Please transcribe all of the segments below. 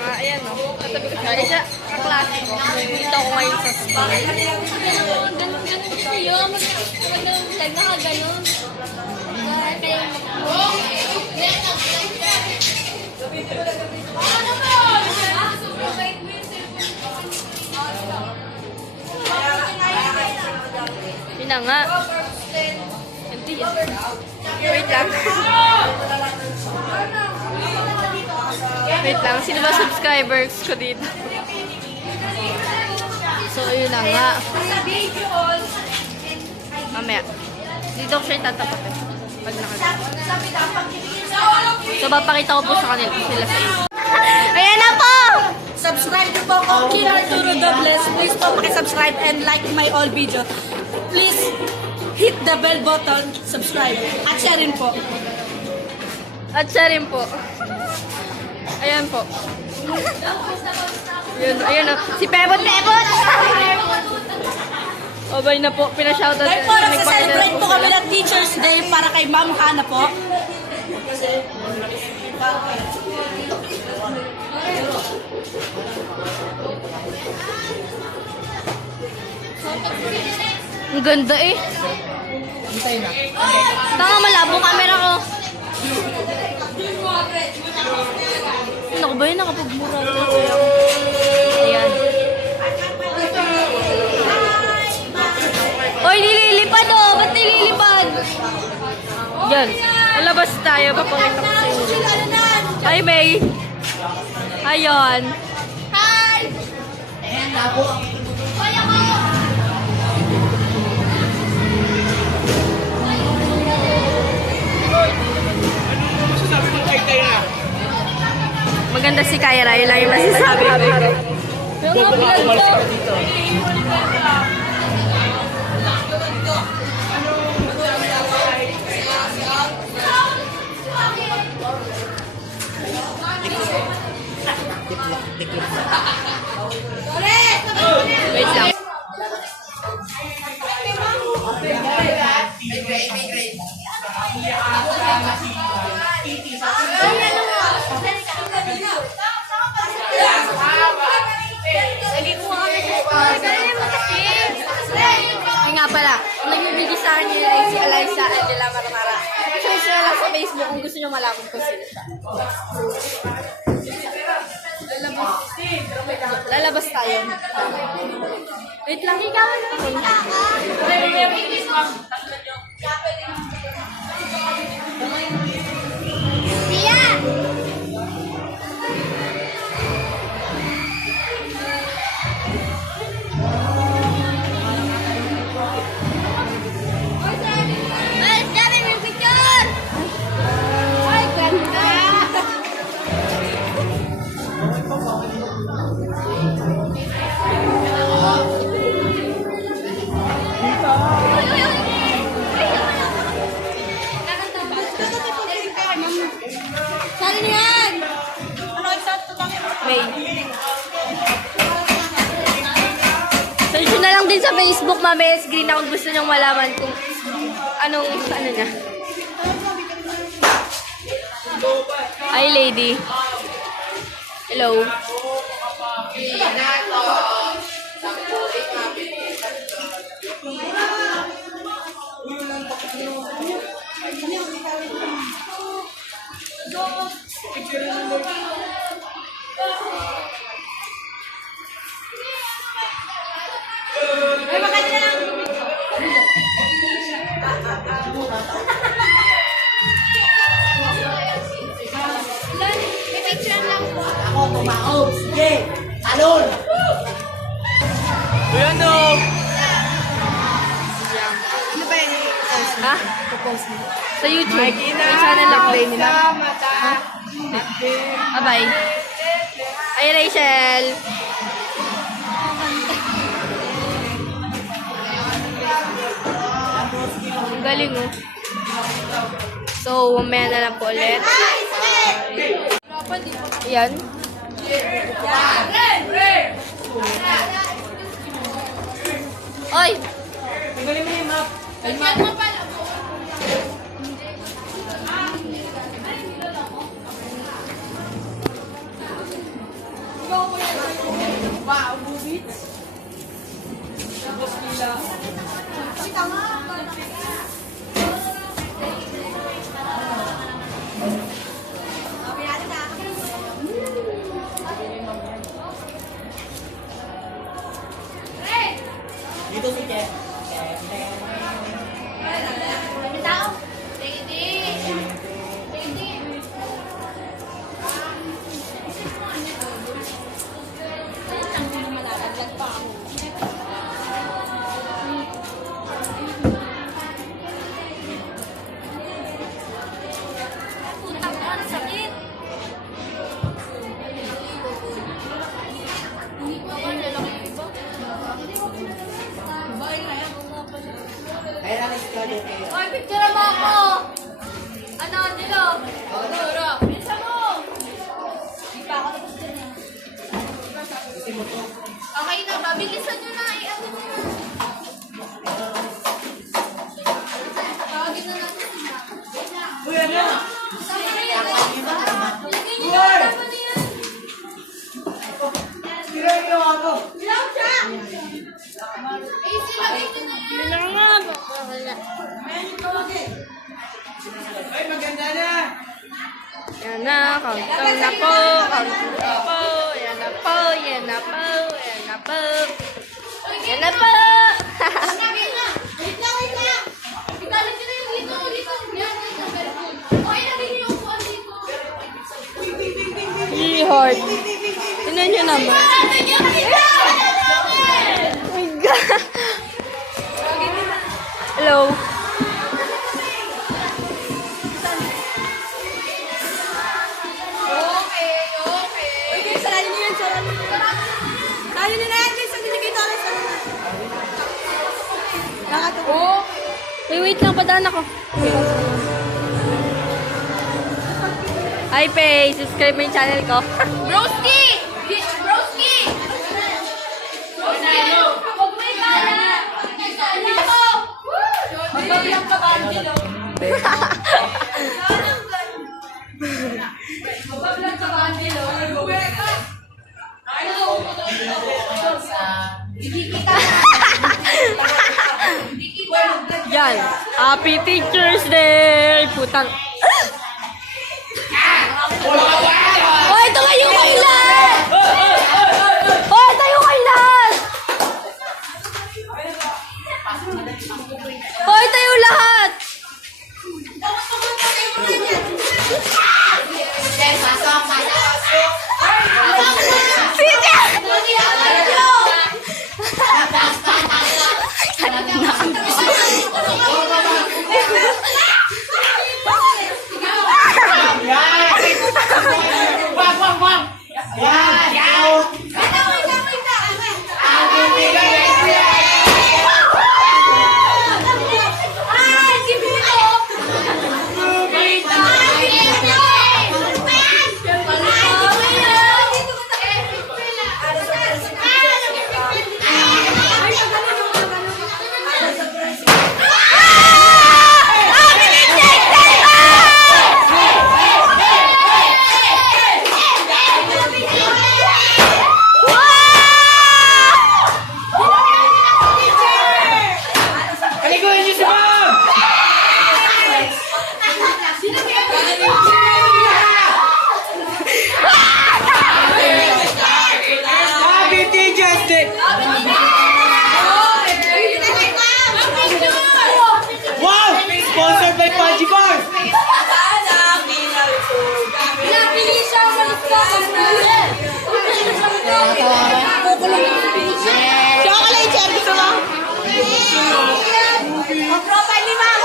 nga, ayan o. Katabi ko siya. Isa, kaklase ko. Dito ako ngayon sa spa. Ganun kayo. Mag-live na ka ganun. Kaya yun na nga. Wait lang. Wait lang. Sino ba subscribers ko dito? So, yun na nga. Mamaya. Dito ko siya itatapat. Pag so, papakita ko po sa kanila sila sa iyo. Ayan na po! Subscribe to po ako, Kira Arturo Dobles. Please po subscribe and like my all video. Please hit the bell button, subscribe. At share rin po. At siya rin po. Ayan po. Yun, ayan na. Si Pebot! Pebot! Obay na po. Pinashoutout. Ngayon po, nagsa-celebrate po kami ng Teacher's Day para kay Ma'am Hana po. Ang ganda eh. Tanga, malabo camera ko. Ano ba yun? Nakapagmura ko. Ayan. Oy, nililipad oh! Ba't nililipad? Yan. Lalabas tayo. Papakita ko sa inyo. Hi, May. Ayon. hi! Maganda si Kyra. Yun lang yung masasabi ko. Wait lang. Ay nga pala, ang nagbibigay sa akin nila ay si Eliza Angela Maramara. Search na lang sa Facebook kung gusto nyo malaman kung sino siya. Lalabas tayo. Wait lang, ikaw na. Tia! Ay, sabi mo yung picture! Ay, ganda! Saan yan? May. Search nyo na lang din sa Facebook, Mame Green, kung gusto nyong malaman kung anong, ano niya. Hi, lady. Hello. May picture lang po. Ako, tumaob. Sige. Salon. Ano ba yun? Ha? Sa YouTube. May channel lang play nila. Bye-bye. Ay, Rachel. Ang galing, oh. So, mamaya na lang po ulit. Yan. Oy! Tanggalin mo yung map. Dito si Ken. Kaya lang ikaw dito. Oy, picture mo ako! Ano, Dilo? Duro. Bisa mo! Di pa ako tapos dyan na. Okay na ba? Bilisan nyo na. Ano nyo na? Tawagin na natin sila. Uy, ano? Lagay nyo na. Tama na yan. Tirahin niyo ako. Bilaw siya! Eh, sila, lagay nyo na yan. Ay, maganda na. Yan na, countdown na po, countdown na po, yan na po, yan na po, yan na po. Yan na po! Wait lang. Italit nyo na yung dito. Yan, dito. Okay, lagay nyo yung upuan dito. Ihord. Tignan nyo naman. Lagay nyo dito! Oh my God. Hello. Okay. Uy, guys, saranin niyo yan, saranin niyo. Saranin niyo na yan, guys. Hindi kayo talas. Oh. Wait lang, padaan ako. Hi, Pay. Subscribe mo yung channel ko. Broski! Broski! Huwag may kaya! Kaya ko! Magbabilang ka ba, Angelo? Magbabilang ka ba, Angelo? Hindi kita! Yan. Happy Teacher's Day! Putang. Hoy, tayo kayo lahat! Hoy, tayo kayo lahat! Hoy, tayo lahat! Aliguin niyo si Ma'am! Happy Teacher's Day! Wow! Sponsored by Paji Bar! Pinapili siya umalis ka! Chocolate, sir. Gusto mo? Mag-profile ni Ma'am.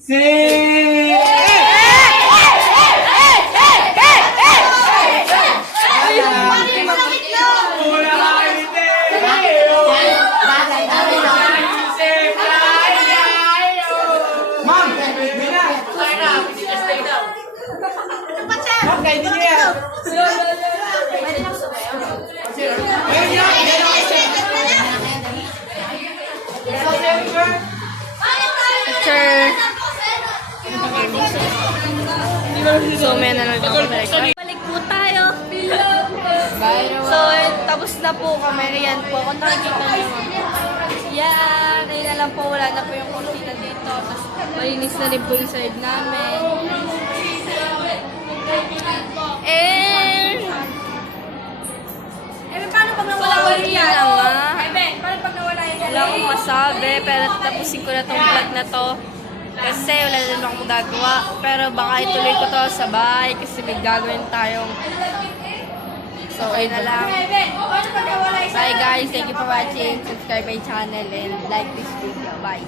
Sing! Mula kayo Ma'am, may na! So, may na lang ako balik po tayo. So, tapos na po kami. Ayan po, kung nakikita nyo. Yan, ayun na lang po. Wala na po yung kurtina dito. Tapos, malinis na rin po yung side namin. And, Paano pag nawala yun yan? na nga. Paano pag nawala yan? Wala akong masabi, pero tapusin ko na tong vlog na to. Kasi wala na naman akong gagawa. Pero baka ituloy ko to sa bahay kasi may gagawin tayong. So, ayun na lang. Paano pag nawala yan? Bye guys, thank you for watching. Subscribe my channel and like this video. Bye.